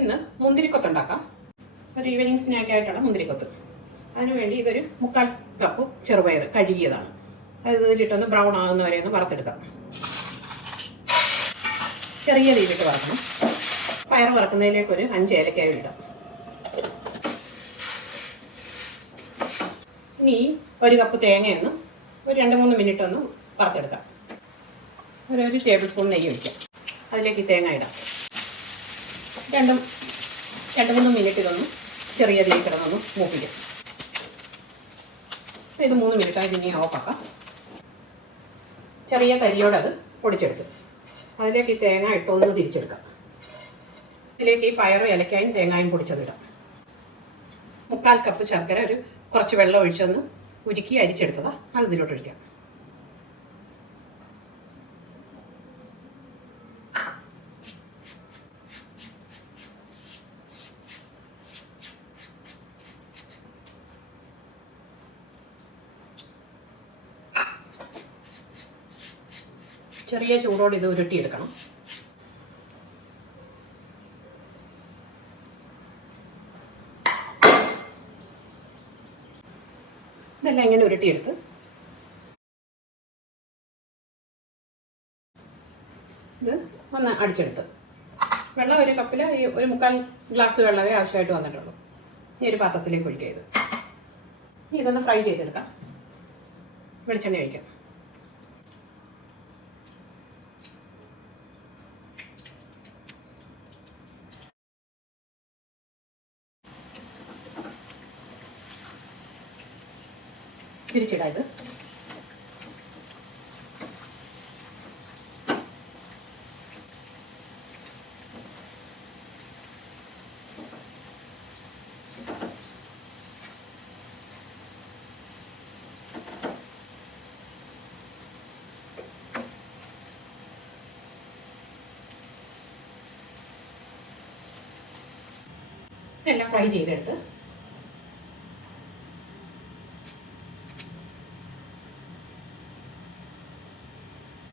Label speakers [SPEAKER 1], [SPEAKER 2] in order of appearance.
[SPEAKER 1] ഇന്ന് മുന്തിരിക്കൊത്ത് ഉണ്ടാക്കാം. ഒരു ഈവനിങ് സ്നാക്ക് ആയിട്ടാണ് മുന്തിരിക്കൊത്ത്. അതിനുവേണ്ടി ഇതൊരു മുക്കാൽ കപ്പ് ചെറുപയർ കഴുകിയതാണ്. അത് ഇതിലിട്ടൊന്ന് ബ്രൗൺ ആകുന്ന വരെ ഒന്ന് വറുത്തെടുക്കാം. ചെറിയ രീതിയിട്ട് വറക്കണം. പയർ വറക്കുന്നതിലേക്ക് ഒരു അഞ്ച് ഏലക്കായ ഇടാം. ഇനി ഒരു കപ്പ് തേങ്ങയൊന്ന് ഒരു രണ്ട് മൂന്ന് മിനിറ്റ് ഒന്ന് വറുത്തെടുക്കാം. ഒരു ഒരു ടേബിൾ സ്പൂൺ നെയ്യ് ഒഴിക്കാം. അതിലേക്ക് തേങ്ങ ഇടാം. രണ്ടും രണ്ട് മൂന്ന് മിനിറ്റ് ഇതൊന്ന് ചെറിയ തീ കിടന്നൊന്ന് മൂപ്പിക്കാം. ഇത് മൂന്ന് മിനിറ്റ് ആയിട്ട് ഇനി ഓഫാക്കാം ചെറിയ കരിയോടത് പൊടിച്ചെടുക്കും. അതിലേക്ക് ഈ തേങ്ങ ഇട്ടൊന്ന് തിരിച്ചെടുക്കാം. ഇതിലേക്ക് ഈ പയറ് ഇലക്കായും തേങ്ങായും പൊടിച്ചതിടാം. മുക്കാൽ കപ്പ് ശർക്കര ഒരു കുറച്ച് വെള്ളം ഒഴിച്ചൊന്ന് ഉരുക്കി അരിച്ചെടുത്തതാണ് അത് ഇതിലോട്ട് ഒഴിക്കാം. ചെറിയ ചൂടോടെ ഇത് ഉരുട്ടിയെടുക്കണം. ഇതെല്ലാം ഇങ്ങനെ ഉരുട്ടിയെടുത്ത്. ഇത് ഒന്ന് അടിച്ചെടുത്ത്. വെള്ളം ഒരു കപ്പിൽ ഈ ഒരു മുക്കാൽ ഗ്ലാസ് വെള്ളമേ ആവശ്യമായിട്ട് വന്നിട്ടുള്ളൂ. ഇനി ഒരു പാത്രത്തിലേക്ക് ഒഴിക്കുക ഇത്. ഇനി ഇതൊന്ന് ഫ്രൈ ചെയ്തെടുക്കാം. വെളിച്ചെണ്ണ ഒഴിക്കാം. തിരിച്ചിടാം ഇത്. എല്ലാം ഫ്രൈ ചെയ്തെടുത്ത്.